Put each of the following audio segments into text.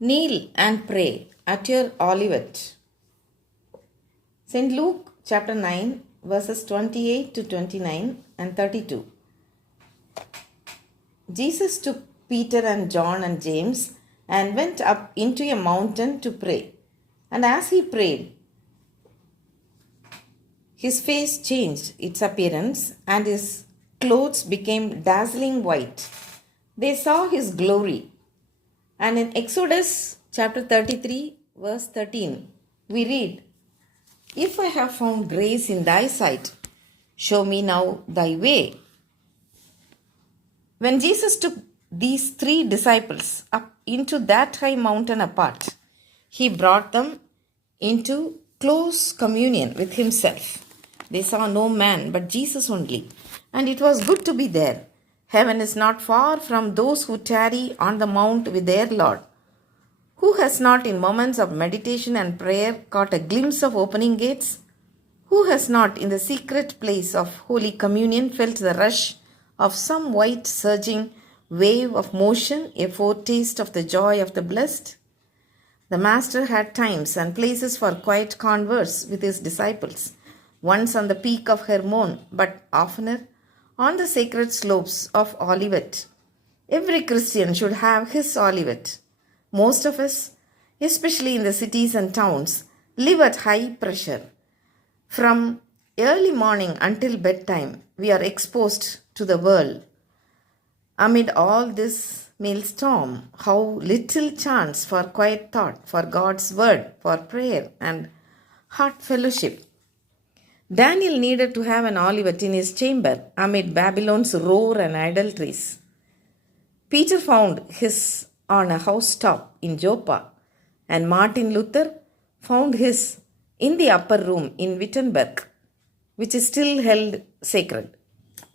Kneel and pray at your olivet. St. Luke chapter 9, verses 28 to 29 and 32. Jesus took Peter and John and James and went up into a mountain to pray. And as he prayed, his face changed its appearance and his clothes became dazzling white. They saw his glory. And in Exodus chapter 33, verse 13, we read, "If I have found grace in thy sight, show me now thy way." When Jesus took these three disciples up into that high mountain apart, he brought them into close communion with himself. They saw no man but Jesus only, and it was good to be there. Heaven is not far from those who tarry on the mount with their Lord. Who has not, in moments of meditation and prayer, caught a glimpse of opening gates? Who has not, in the secret place of Holy Communion, felt the rush of some white surging wave of motion, a foretaste of the joy of the blessed? The Master had times and places for quiet converse with his disciples, once on the peak of Hermon, but oftener on the sacred slopes of Olivet. Every Christian should have his Olivet. Most of us, especially in the cities and towns, live at high pressure. From early morning until bedtime, we are exposed to the world. Amid all this maelstrom, how little chance for quiet thought, for God's word, for prayer and heart fellowship. Daniel needed to have an olivet in his chamber amid Babylon's roar and idolatries. Peter found his on a housetop in Joppa, and Martin Luther found his in the upper room in Wittenberg, which is still held sacred.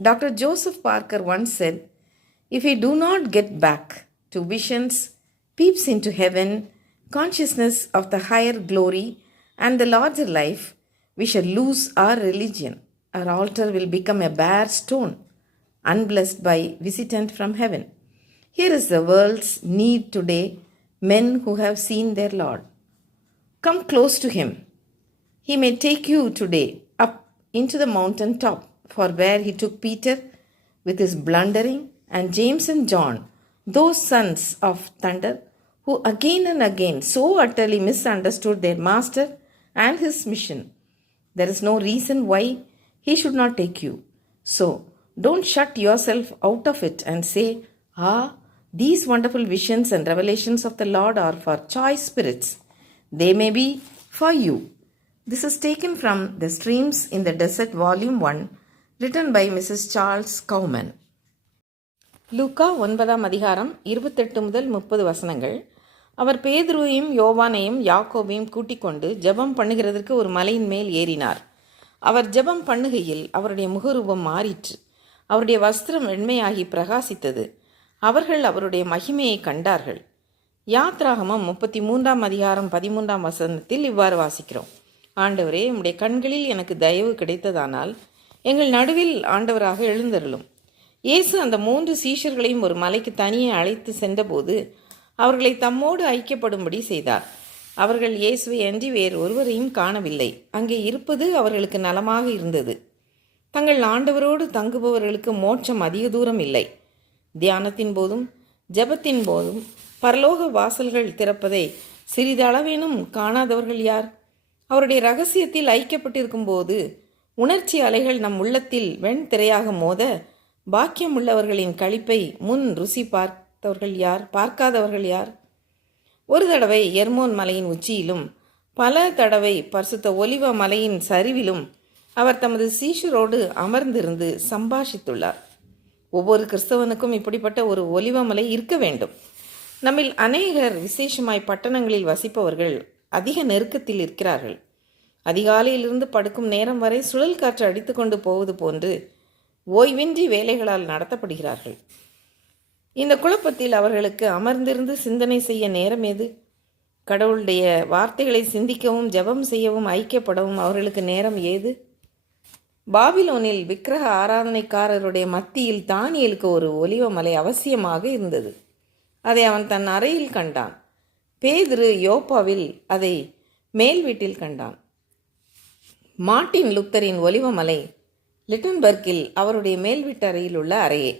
Dr. Joseph Parker once said, "If we do not get back to visions, peeps into heaven, consciousness of the higher glory and the larger life, we shall lose our religion. Our altar will become a bare stone, unblessed by visitant from heaven." Here is the world's need today, men who have seen their Lord. Come close to him. He may take you today up into the mountain top, for where he took Peter with his blundering, and James and John, those sons of thunder, who again and again so utterly misunderstood their master and his mission. There is no reason why he should not take you. So don't shut yourself out of it and say, these wonderful visions and revelations of the Lord are for choice spirits. They may be for you. This is taken from The Streams in the Desert, Volume 1, written by Mrs. Charles Cowman. லூக்கா 9ஆம் அதிகாரம் 28 முதல் 30 வசனங்கள். அவர் பேதுருவையும் யோவானையும் யாக்கோபையும் கூட்டிக் கொண்டு ஜெபம் பண்ணுகிறதற்கு ஒரு மலையின் மேல் ஏறினார். அவர் ஜெபம் பண்ணுகையில் அவருடைய முகரூபம் மாறிற்று. அவருடைய வஸ்திரம் வெண்மையாகி பிரகாசித்தது. அவர்கள் அவருடைய மகிமையை கண்டார்கள். யாத்ராகமம் 33ஆம் அதிகாரம் 13ஆம் வசனத்தில் இவ்வாறு வாசிக்கிறோம். ஆண்டவரே, உம்முடைய கண்களில் எனக்கு தயவு கிடைத்ததானால் எங்கள் நடுவில் ஆண்டவராக எழுந்தருளும். இயேசு அந்த 3 சீஷர்களையும் ஒரு மலைக்கு தனியே அழைத்து சென்றபோது அவர்களை தம்மோடு ஐக்கியப்படும்படி செய்தார். அவர்கள் இயேசுவை அன்றி வேறு ஒருவரையும் காணவில்லை. அங்கே இருப்பது அவர்களுக்கு நலமாக இருந்தது. தங்கள் ஆண்டவரோடு தங்குபவர்களுக்கு மோட்சம் அதிக தூரம் இல்லை. தியானத்தின் போதும் ஜெபத்தின் போதும் பரலோக வாசல்கள் திறப்பதை சிறிதளவேனும் காணாதவர்கள் யார்? அவருடைய ரகசியத்தில் ஐக்கியப்பட்டிருக்கும் போது உணர்ச்சி அலைகள் நம் உள்ளத்தில் வெண் திரையாக மோத பாக்கியம் உள்ளவர்களின் களிப்பை முன் ருசி பார்க்காதவர்கள் யார்? ஒரு தடவை எர்மோன் மலையின் உச்சியிலும் பல தடவை பரிசுத்த ஒலிவ மலையின் சரிவிலும் அவர் தமது சீஷரோடு அமர்ந்திருந்து சம்பாஷித்துள்ளார். ஒவ்வொரு கிறிஸ்தவனுக்கும் இப்படிப்பட்ட ஒரு ஒலிவமலை இருக்க வேண்டும். நம்மில் அநேகர், விசேஷமாய் பட்டணங்களில் வசிப்பவர்கள், அதிக நெருக்கத்தில் இருக்கிறார்கள். அதிகாலையிலிருந்து படுக்கும் நேரம் வரை சுழல் காற்று அடித்து கொண்டு போவது போன்று ஓய்வின்றி வேலைகளால் நடத்தப்படுகிறார்கள். இந்த குழப்பத்தில் அவர்களுக்கு அமர்ந்திருந்து சிந்தனை செய்ய நேரம் ஏது? கடவுளுடைய வார்த்தைகளை சிந்திக்கவும் ஜெபம் செய்யவும் ஐக்கியப்படவும் அவர்களுக்கு நேரம் ஏது? பாபிலோனில் விக்கிரக ஆராதனைக்காரருடைய மத்தியில் தானியேலுக்கு ஒரு ஒலிவமலை அவசியமாக இருந்தது. அதை அவன் தன் அறையில் கண்டான். பேதுரு யோப்பாவில் அதை மேல் வீட்டில் கண்டான். மார்ட்டின் லூத்தரின் ஒலிவமலை லிட்டன்பர்க்கில் அவருடைய மேல் வீட்டு அறையில் உள்ள அறையே.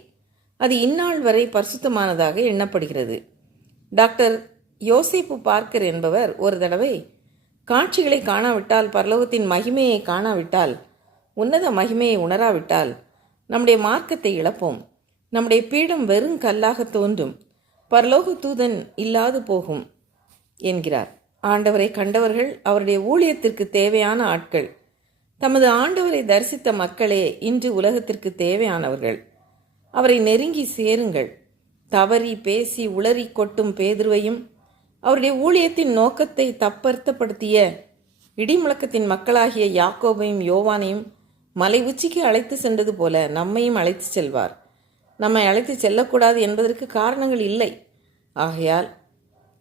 அது இந்நாள் வரை பரிசுத்தமானதாக எண்ணப்படுகிறது. டாக்டர் யோசேப்பு பார்க்கர் என்பவர் ஒரு தடவை, காட்சிகளை காணாவிட்டால், பரலோகத்தின் மகிமையை காணாவிட்டால், உன்னத மகிமையை உணராவிட்டால் நம்முடைய மார்க்கத்தை இழப்போம். நம்முடைய பீடம் வெறும் கல்லாக தோன்றும், பரலோக தூதன் இல்லாது போகும் என்கிறார். ஆண்டவரை கண்டவர்கள் அவருடைய ஊழியத்திற்கு தேவையான ஆட்கள். தமது ஆண்டவரை தரிசித்த மக்களே இன்று உலகத்திற்கு தேவையானவர்கள். அவரை நெருங்கி சேருங்கள். தவறி பேசி உளறி கொட்டும் பேதுருவையும் அவருடைய ஊழியத்தின் நோக்கத்தை தப்பர்த்தப்படுத்திய இடிமுழக்கத்தின் மக்களாகிய யாக்கோபையும் யோவானையும் மலை உச்சிக்கு அழைத்து சென்றது போல நம்மையும் அழைத்து செல்வார். நம்மை அழைத்து செல்லக்கூடாது என்பதற்கு காரணங்கள் இல்லை. ஆகையால்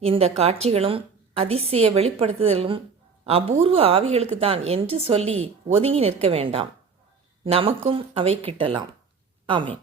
இந்த காட்சிகளும் அதிசய வெளிப்படுத்துதலும் அபூர்வ ஆவிகளுக்குத்தான் என்று சொல்லி ஒதுங்கி நிற்க வேண்டாம். நமக்கும் அவை கிட்டலாம். ஆமென்.